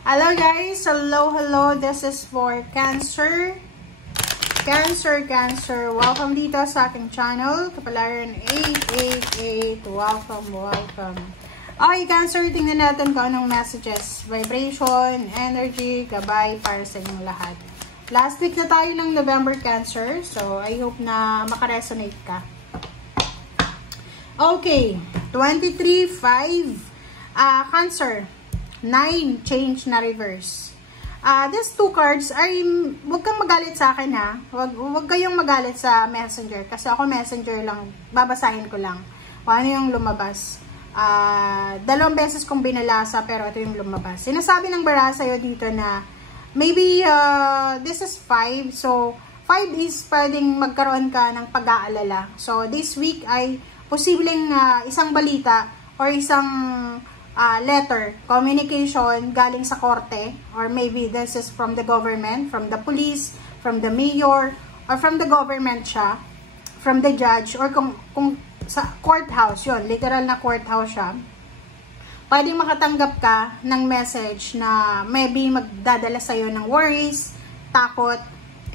Hello guys, hello. This is for Cancer. Cancer. Welcome dito sa aking channel. Kapalaran 888. Welcome. Okay, Cancer, tingnan natin kung anong messages, vibration, energy, gabay para sa inyong lahat. Last week na tayo ng November, Cancer. So, I hope na makaresonate ka. Okay, 23-5. Cancer, 9, change na reverse. These two cards ay, huwag kang magalit sa akin ha. Huwag kayong magalit sa messenger. Kasi ako messenger lang, babasahin ko lang. O ano yung lumabas. 2 beses kong binalasa pero ito yung lumabas. Sinasabi ng bara sa'yo dito na maybe this is 5. So, 5 is pwedeng magkaroon ka ng pag-aalala. So, this week ay posibleng isang balita or isang letter, communication galing sa korte, or maybe this is from the government, from the police, from the mayor, or from the government siya, from the judge, or kung sa courthouse, yun, literal na courthouse siya, pwedeng makatanggap ka ng message na maybe magdadala sa'yo ng worries, takot,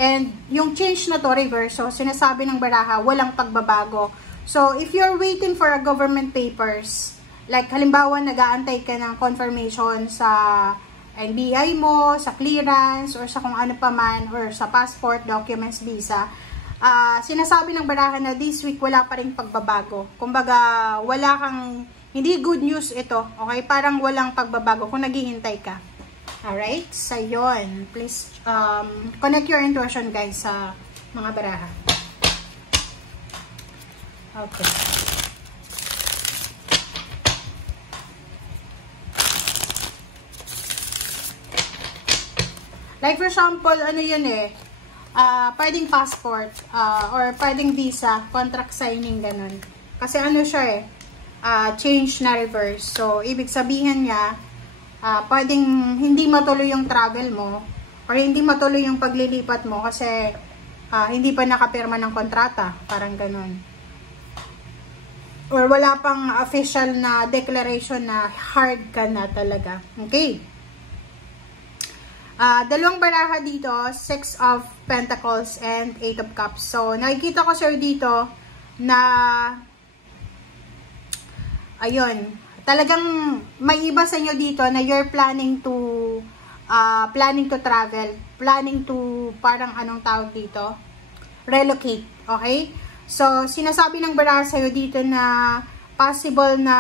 and yung change na to, reverse. So, sinasabi ng baraha, walang pagbabago. So, if you're waiting for a government papers, like halimbawa nag-aantay ka ng confirmation sa NBI mo, sa clearance, or sa kung ano pa man, or sa passport, documents, visa, sinasabi ng barahan na this week wala pa rin pagbabago. Kumbaga, wala kang, hindi good news ito, okay? Parang walang pagbabago kung naghihintay ka. Alright? So, yun. Please, connect your intuition, guys, sa mga baraha. Okay. Like for example, ano yun pwedeng passport, or pwedeng visa, contract signing, ganun. Kasi ano siya change na reverse. So, ibig sabihin niya, pwedeng hindi matuloy yung travel mo, or hindi matuloy yung paglilipat mo kasi hindi pa nakapirma ng kontrata, parang ganun. Or wala pang official na declaration na hard ka na talaga. Okay? Dalawang baraha dito, 6 of Pentacles and 8 of Cups. So, nakikita ko sir dito na ayun, talagang may iba sa inyo dito na you're planning to travel, planning to parang anong tawag dito? Relocate, okay? So, sinasabi ng baraha sa'yo dito na possible na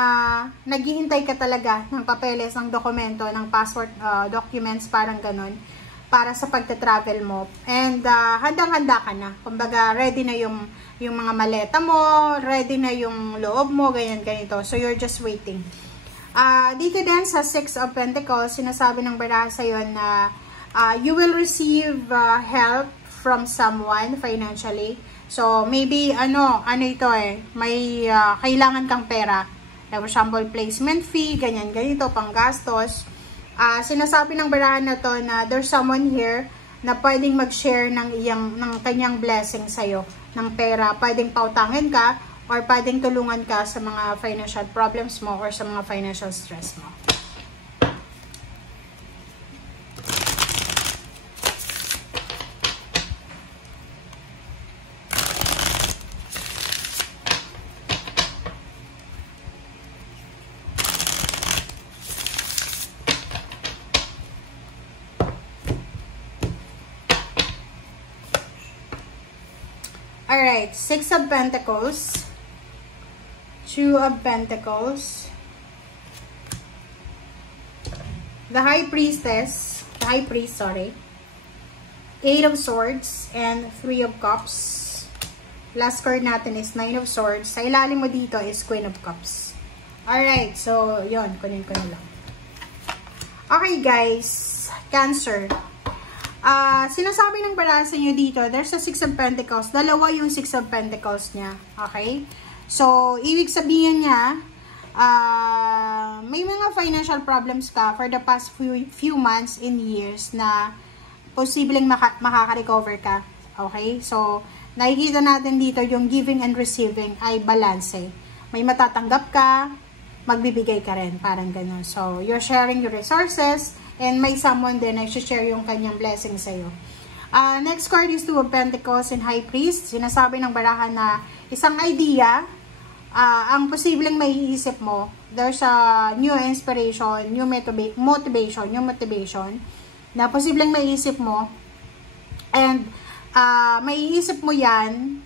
naghihintay ka talaga ng papeles, ng dokumento, ng passport documents, parang ganun, para sa pagta-travel mo. And handang-handa ka na. Kumbaga, ready na yung mga maleta mo, ready na yung loob mo, ganito. So, you're just waiting. Dito din sa 6 of Pentacles, sinasabi ng baraha sa'yo na you will receive help from someone financially. So, maybe, ano ito may kailangan kang pera. For example, placement fee, ganito, panggastos. Sinasabi ng barahan na to na there's someone here na pwedeng mag-share ng kanyang blessing sa'yo, ng pera. Pwedeng pautangin ka, or pwedeng tulungan ka sa mga financial problems mo, or sa mga financial stress mo. Alright, 6 of Pentacles, 2 of Pentacles, the High Priest, 8 of Swords, and 3 of Cups. Last card natin is 9 of Swords. Sa ilalim mo dito is Queen of Cups. Alright, so, yun, kunin ko na lang. Okay, guys, Cancer. Sinasabi ng baraha sa inyo dito, there's a 6 of Pentacles. Dalawa yung 6 of Pentacles niya. Okay? So, ibig sabihin niya, may mga financial problems ka for the past few months and years na posibleng makaka-recover ka. Okay? So, nakikita natin dito yung giving and receiving ay balance. May matatanggap ka, magbibigay ka rin. Parang ganun. So, you're sharing your resources, and may someone din na share yung kanyang blessing sa'yo. Next card is Two of Pentacles and High Priest. Sinasabi ng barahan na isang idea, ang posibleng maiisip mo, there's a new inspiration, new motivation na posibleng maiisip mo, and maiisip mo yan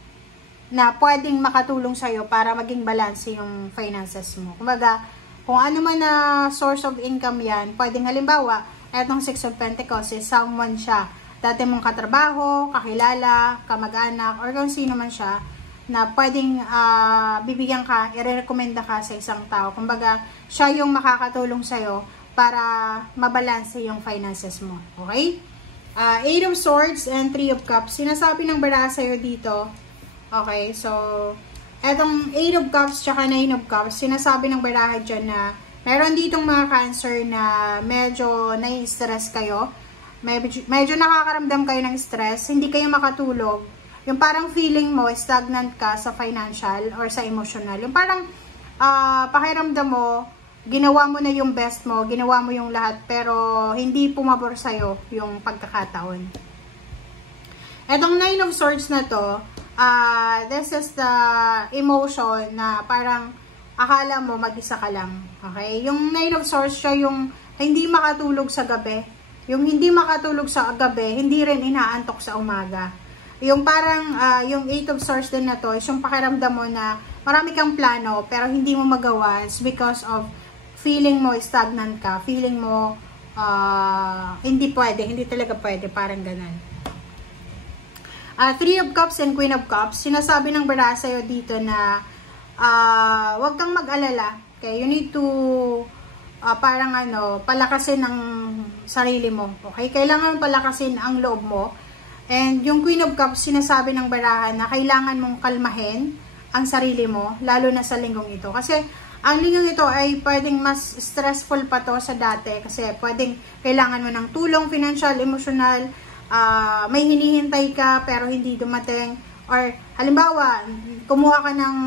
na pwedeng makatulong sa'yo para maging balance yung finances mo. Kumbaga, kung ano man na source of income yan, pwedeng halimbawa, etong Six of Pentacles, someone siya, dati mong katrabaho, kakilala, kamag-anak, or kung sino man siya, na pwedeng bibigyan ka, i-recommenda ka sa isang tao. Kumbaga, siya yung makakatulong sa'yo para mabalanse yung finances mo. Okay? Eight of Swords and Three of Cups. Sinasabi ng baraha sa'yo dito. Okay, so, etong Eight of Cups tsaka Nine of Cups, sinasabi ng baraha dyan na meron ditong mga Cancer na medyo nai-stress kayo. Medyo nakakaramdam kayo ng stress. Hindi kayo makatulog. Yung parang feeling mo, stagnant ka sa financial or sa emotional. Yung parang pakiramdam mo, ginawa mo na yung best mo, ginawa mo yung lahat, pero hindi pumabor sa'yo yung pagkakataon. Etong Nine of Swords na to, this is the emotion na parang akala mo mag-isa ka lang. Okay? Yung Nine of Swords, siya yung hindi makatulog sa gabi. Yung hindi makatulog sa gabi, hindi rin inaantok sa umaga. Yung parang, yung Eight of Swords din na to, is yung pakiramdam mo na marami kang plano, pero hindi mo magawa because of feeling mo stagnant ka, feeling mo hindi pwede, hindi talaga pwede, parang ganun. Three of Cups and Queen of Cups, sinasabi ng baraha sa'yo dito na huwag kang mag-alala. Okay? You need to parang palakasin ang sarili mo. Okay? Kailangan palakasin ang loob mo. And yung Queen of Cups, sinasabi ng baraha na kailangan mong kalmahin ang sarili mo, lalo na sa linggong ito. Kasi ang linggong ito ay pwedeng mas stressful pa to sa dati. Kasi pwedeng kailangan mo ng tulong, financial, emotional, may hinihintay ka pero hindi dumating, or halimbawa kumuha ka ng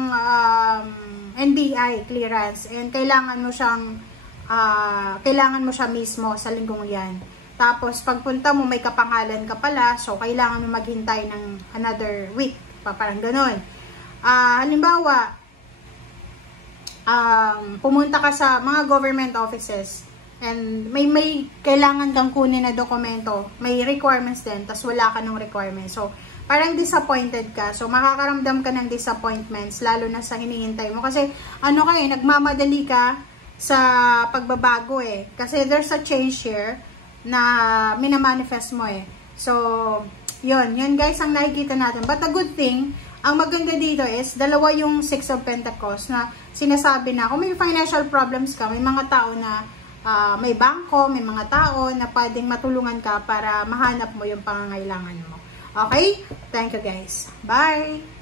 NBI clearance and kailangan mo siya mismo sa linggong yan, tapos pagpunta mo may kapangalan ka pala, so kailangan mo maghintay ng another week parang gano'n. Halimbawa pumunta ka sa mga government offices and may kailangan kang kunin na dokumento, may requirements din, tas wala ka ng requirements. So, parang disappointed ka. So, makakaramdam ka ng disappointments, lalo na sa hinihintay mo. Kasi, nagmamadali ka sa pagbabago eh. Kasi there's a change here na minamanifest mo eh. So, yun guys ang nakikita natin. But the good thing, ang maganda dito is, dalawa yung Six of Pentacles na sinasabi na kung may financial problems ka, may mga tao na may bangko, may mga tao na pwedeng matulungan ka para mahanap mo yung pangangailangan mo. Okay? Thank you guys. Bye!